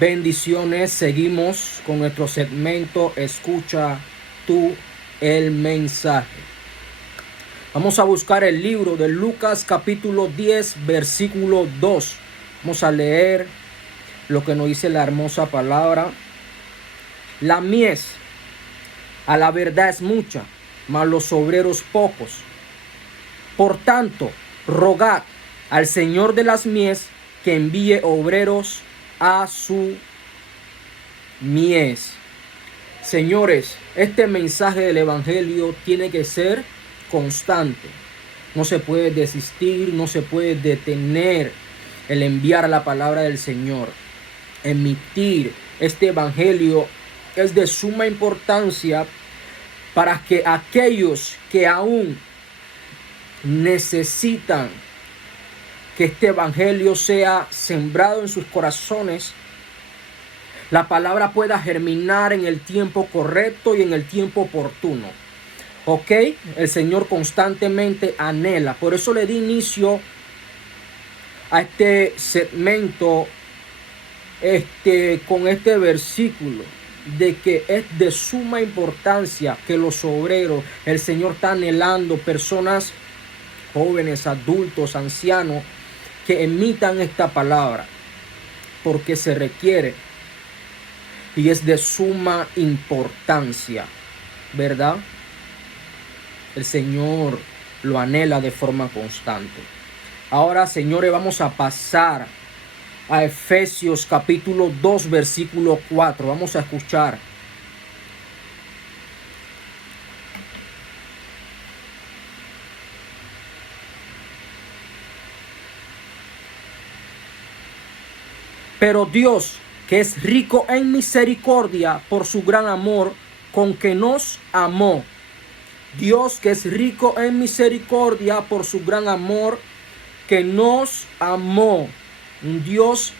Bendiciones, seguimos con nuestro segmento Escucha tú el mensaje. Vamos a buscar el libro de Lucas capítulo 10 versículo 2. Vamos a leer lo que nos dice la hermosa palabra. La mies a la verdad es mucha, mas los obreros pocos. Por tanto, rogad al Señor de las mies que envíe obreros a su mies. Señores, este mensaje del evangelio tiene que ser constante. No se puede desistir, no se puede detener el enviar la palabra del Señor. Emitir este evangelio es de suma importancia para que aquellos que aún necesitan que este evangelio sea sembrado en sus corazones, la palabra pueda germinar en el tiempo correcto y en el tiempo oportuno. ¿Ok? El Señor constantemente anhela. Por eso le di inicio a este segmento con este versículo, de que es de suma importancia que los obreros, el Señor está anhelando personas jóvenes, adultos, ancianos, que emitan esta palabra, porque se requiere y es de suma importancia, ¿verdad? El Señor lo anhela de forma constante. Ahora, señores, vamos a pasar a Efesios capítulo 2 versículo 4. Vamos a escuchar. Pero Dios, que es rico en misericordia por su gran amor con que nos amó. Dios, que es rico en misericordia por su gran amor que nos amó. Un Dios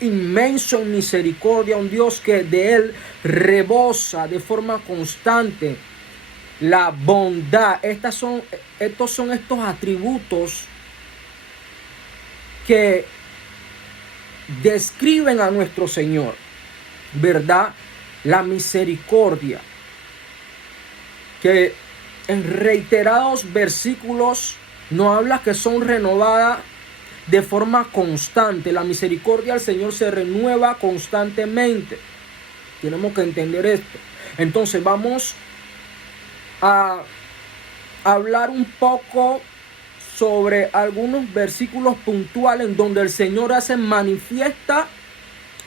inmenso en misericordia, un Dios que de Él rebosa de forma constante la bondad. Estos son estos atributos que describen a nuestro Señor, ¿verdad? La misericordia, que en reiterados versículos nos habla que son renovadas de forma constante. La misericordia del Señor se renueva constantemente. Tenemos que entender esto. Entonces vamos a hablar un poco sobre algunos versículos puntuales en donde el Señor hace manifiesta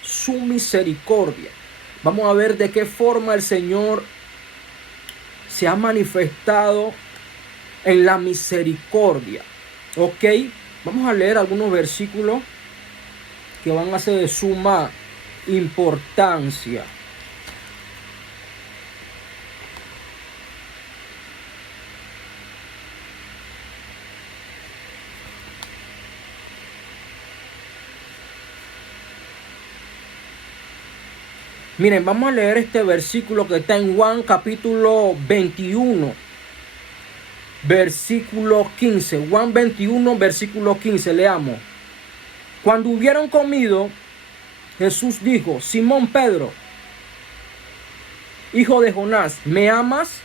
su misericordia. Vamos a ver de qué forma el Señor se ha manifestado en la misericordia. ¿Ok? Vamos a leer algunos versículos que van a ser de suma importancia. Miren, vamos a leer este versículo que está en Juan capítulo 21, versículo 15. Juan 21, versículo 15, leamos. Cuando hubieron comido, Jesús dijo: Simón Pedro, hijo de Jonás, ¿me amas?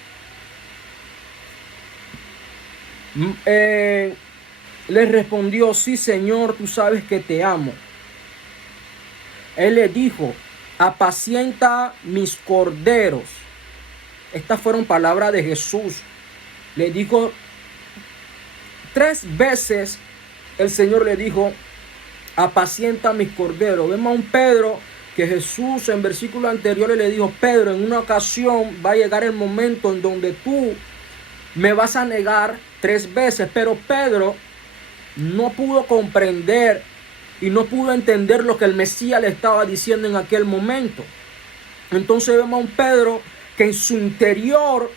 Le respondió: sí, Señor, tú sabes que te amo. Él le dijo: apacienta mis corderos. Estas fueron palabras de Jesús. Le dijo 3 veces, el Señor le dijo: apacienta mis corderos. Vemos a un Pedro que Jesús en versículos anteriores le dijo: Pedro, en una ocasión va a llegar el momento en donde tú me vas a negar 3 veces. Pero Pedro no pudo comprender y no pudo entender lo que el Mesías le estaba diciendo en aquel momento. Entonces vemos a un Pedro que en su interior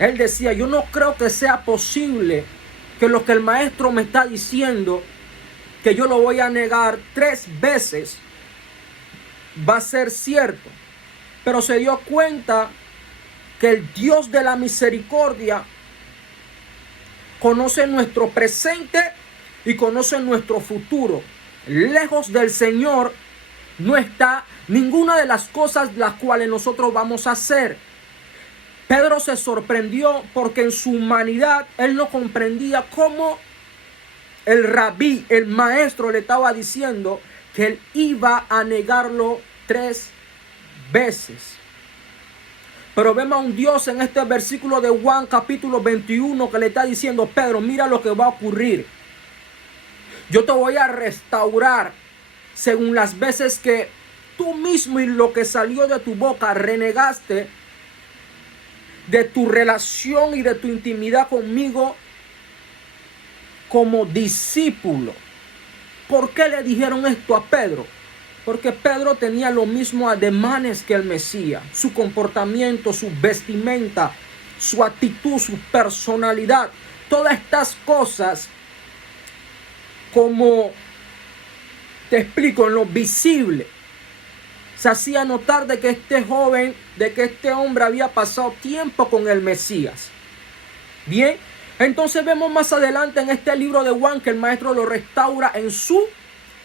él decía: yo no creo que sea posible que lo que el maestro me está diciendo, que yo lo voy a negar 3 veces, va a ser cierto. Pero se dio cuenta que el Dios de la misericordia conoce nuestro presente y conoce nuestro futuro. Lejos del Señor no está ninguna de las cosas las cuales nosotros vamos a hacer. Pedro se sorprendió porque en su humanidad él no comprendía cómo el rabí, el maestro, le estaba diciendo que él iba a negarlo 3 veces. Pero vemos a un Dios en este versículo de Juan capítulo 21 que le está diciendo: Pedro, mira lo que va a ocurrir. Yo te voy a restaurar según las veces que tú mismo y lo que salió de tu boca renegaste de tu relación y de tu intimidad conmigo como discípulo. ¿Por qué le dijeron esto a Pedro? Porque Pedro tenía los mismos ademanes que el Mesías, su comportamiento, su vestimenta, su actitud, su personalidad. Todas estas cosas, como te explico, en lo visible, se hacía notar de que este joven, de que este hombre había pasado tiempo con el Mesías. Bien, entonces vemos más adelante en este libro de Juan que el maestro lo restaura en su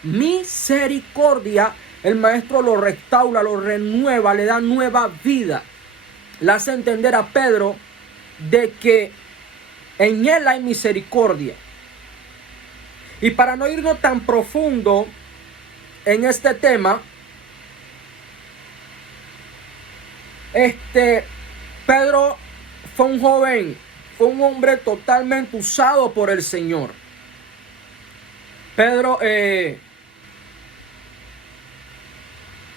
misericordia. El maestro lo restaura, lo renueva, le da nueva vida. Le hace entender a Pedro de que en él hay misericordia. Y para no irnos tan profundo en este tema, Pedro fue un joven, fue un hombre totalmente usado por el Señor. Pedro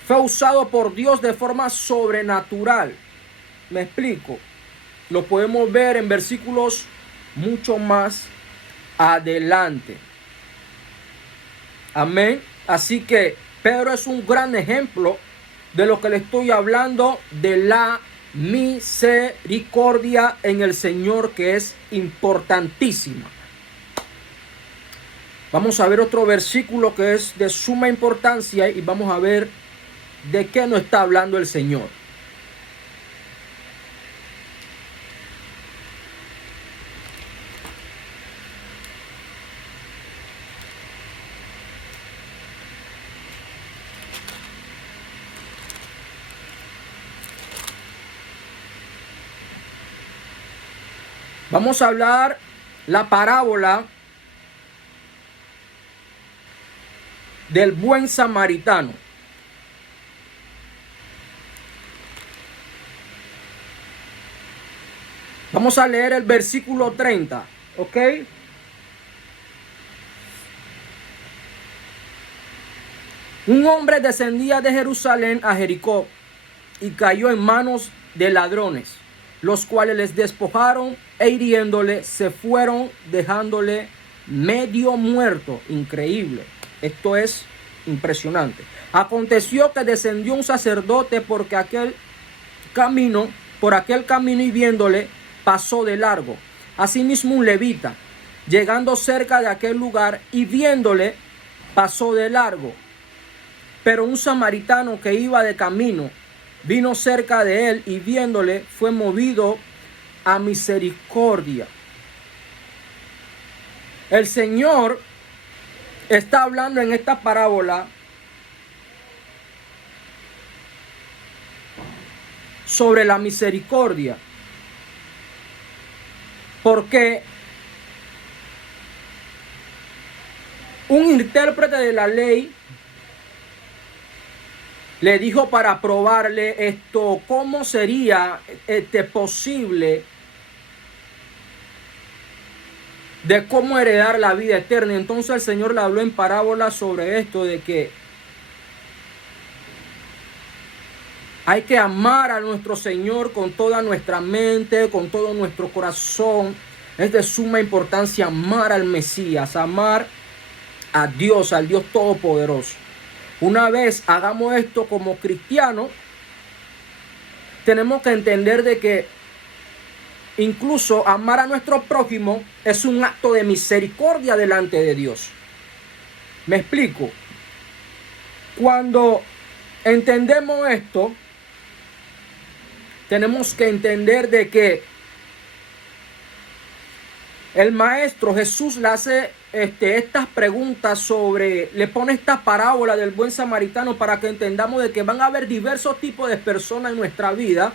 fue usado por Dios de forma sobrenatural. Me explico. Lo podemos ver en versículos mucho más adelante. Amén. Así que Pedro es un gran ejemplo de lo que le estoy hablando, de la misericordia en el Señor, que es importantísima. Vamos a ver otro versículo que es de suma importancia y vamos a ver de qué nos está hablando el Señor. Vamos a hablar la parábola del buen samaritano. Vamos a leer el versículo 30, ¿ok? Un hombre descendía de Jerusalén a Jericó y cayó en manos de ladrones, los cuales les despojaron e hiriéndole se fueron, dejándole medio muerto. Increíble. Esto es impresionante. Aconteció que descendió un sacerdote por aquel camino y viéndole pasó de largo. Asimismo un levita, llegando cerca de aquel lugar y viéndole pasó de largo. Pero un samaritano que iba de camino vino cerca de él y viéndole fue movido a misericordia. El Señor está hablando en esta parábola sobre la misericordia, porque un intérprete de la ley le dijo para probarle esto, cómo sería posible de cómo heredar la vida eterna. Entonces el Señor le habló en parábola sobre esto, de que hay que amar a nuestro Señor con toda nuestra mente, con todo nuestro corazón. Es de suma importancia amar al Mesías, amar a Dios, al Dios Todopoderoso. Una vez hagamos esto como cristianos, tenemos que entender de que incluso amar a nuestro prójimo es un acto de misericordia delante de Dios. ¿Me explico? Cuando entendemos esto, tenemos que entender de que el Maestro Jesús le hace estas preguntas sobre, le pone esta parábola del buen samaritano para que entendamos de que van a haber diversos tipos de personas en nuestra vida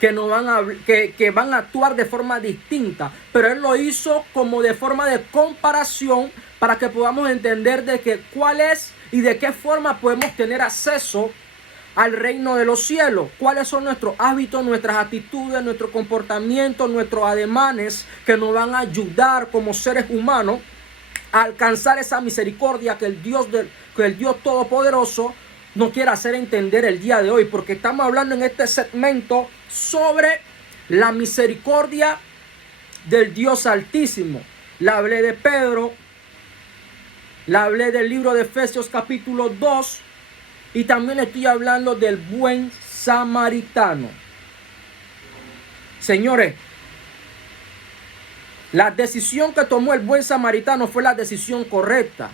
que van a actuar de forma distinta, pero él lo hizo como de forma de comparación para que podamos entender de que cuál es y de qué forma podemos tener acceso al reino de los cielos, cuáles son nuestros hábitos, nuestras actitudes, nuestro comportamiento, nuestros ademanes que nos van a ayudar como seres humanos a alcanzar esa misericordia que el Dios Todopoderoso nos quiere hacer entender el día de hoy, porque estamos hablando en este segmento sobre la misericordia del Dios Altísimo. Le hablé de Pedro, le hablé del libro de Efesios capítulo 2 y también estoy hablando del buen samaritano. Señores, la decisión que tomó el buen samaritano fue la decisión correcta.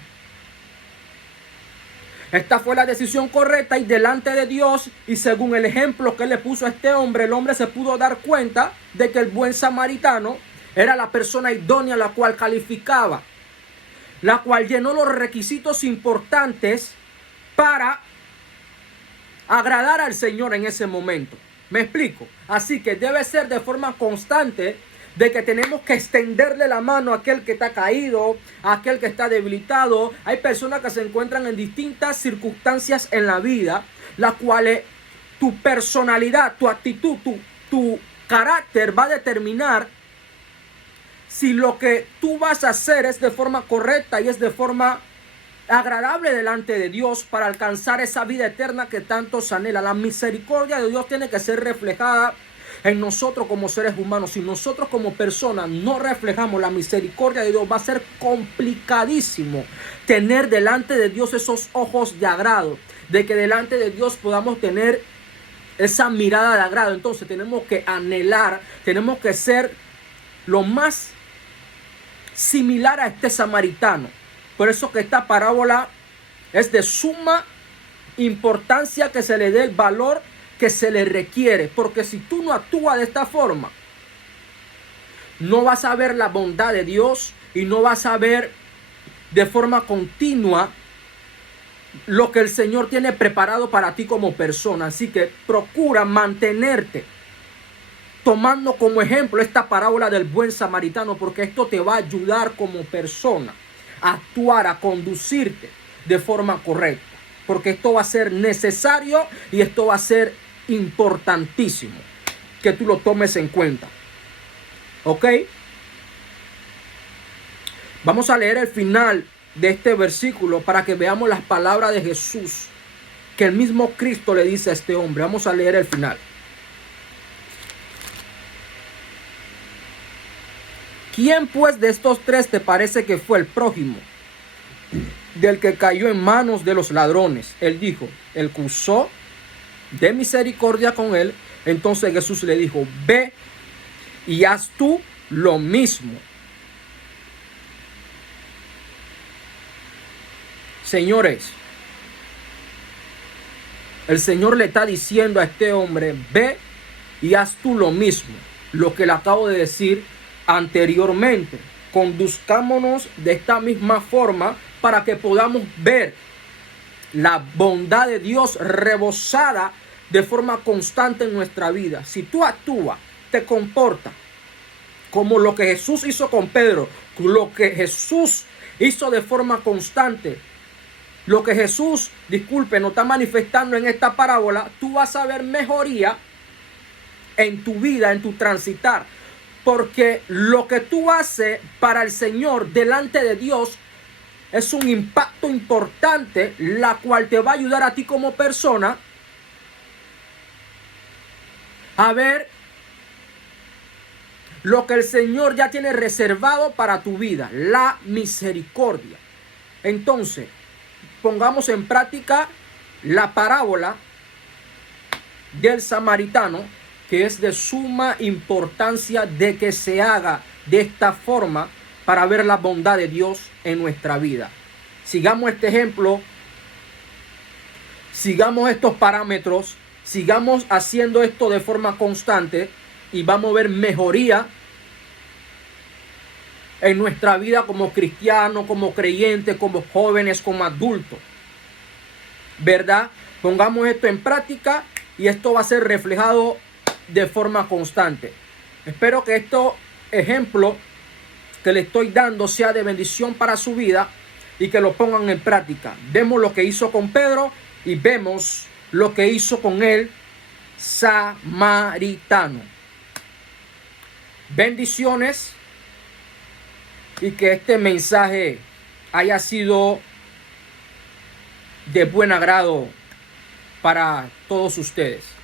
Esta fue la decisión correcta y delante de Dios, y según el ejemplo que le puso a este hombre, el hombre se pudo dar cuenta de que el buen samaritano era la persona idónea, la cual calificaba, la cual llenó los requisitos importantes para agradar al Señor en ese momento. ¿Me explico? Así que debe ser de forma constante de que tenemos que extenderle la mano a aquel que está caído, a aquel que está debilitado. Hay personas que se encuentran en distintas circunstancias en la vida, las cuales tu personalidad, tu actitud, tu carácter va a determinar si lo que tú vas a hacer es de forma correcta y es de forma agradable delante de Dios para alcanzar esa vida eterna que tanto se anhela. La misericordia de Dios tiene que ser reflejada en nosotros como seres humanos. Si nosotros como personas no reflejamos la misericordia de Dios, va a ser complicadísimo tener delante de Dios esos ojos de agrado, de que delante de Dios podamos tener esa mirada de agrado. Entonces tenemos que anhelar, tenemos que ser lo más similar a este samaritano. Por eso que esta parábola es de suma importancia que se le dé el valor que se le requiere, porque si tú no actúas de esta forma, no vas a ver la bondad de Dios y no vas a ver de forma continua lo que el Señor tiene preparado para ti como persona. Así que procura mantenerte tomando como ejemplo esta parábola del buen samaritano, porque esto te va a ayudar como persona a actuar, a conducirte de forma correcta, porque esto va a ser necesario y esto va a ser importantísimo que tú lo tomes en cuenta. ¿Ok? Vamos a leer el final de este versículo para que veamos las palabras de Jesús que el mismo Cristo le dice a este hombre. Vamos a leer el final. ¿Quién pues de estos tres te parece que fue el prójimo del que cayó en manos de los ladrones? Él dijo, el que usó de misericordia con él. Entonces Jesús le dijo, ve y haz tú lo mismo. Señores, el Señor le está diciendo a este hombre, ve y haz tú lo mismo. Lo que le acabo de decir anteriormente. Conduzcámonos de esta misma forma para que podamos ver la bondad de Dios rebosada de forma constante en nuestra vida. Si tú actúas, te comportas como lo que Jesús hizo con Pedro, lo que Jesús hizo de forma constante, lo que Jesús, nos está manifestando en esta parábola, tú vas a ver mejoría en tu vida, en tu transitar. Porque lo que tú haces para el Señor delante de Dios es un impacto importante, la cual te va a ayudar a ti como persona a ver lo que el Señor ya tiene reservado para tu vida, la misericordia. Entonces, pongamos en práctica la parábola del samaritano, que es de suma importancia de que se haga de esta forma para ver la bondad de Dios en nuestra vida. Sigamos este ejemplo, sigamos estos parámetros, sigamos haciendo esto de forma constante y vamos a ver mejoría en nuestra vida como cristianos, como creyentes, como jóvenes, como adultos. ¿Verdad? Pongamos esto en práctica y esto va a ser reflejado de forma constante. Espero que estos ejemplos que le estoy dando sea de bendición para su vida y que lo pongan en práctica. Vemos lo que hizo con Pedro y vemos lo que hizo con el samaritano. Bendiciones y que este mensaje haya sido de buen agrado para todos ustedes.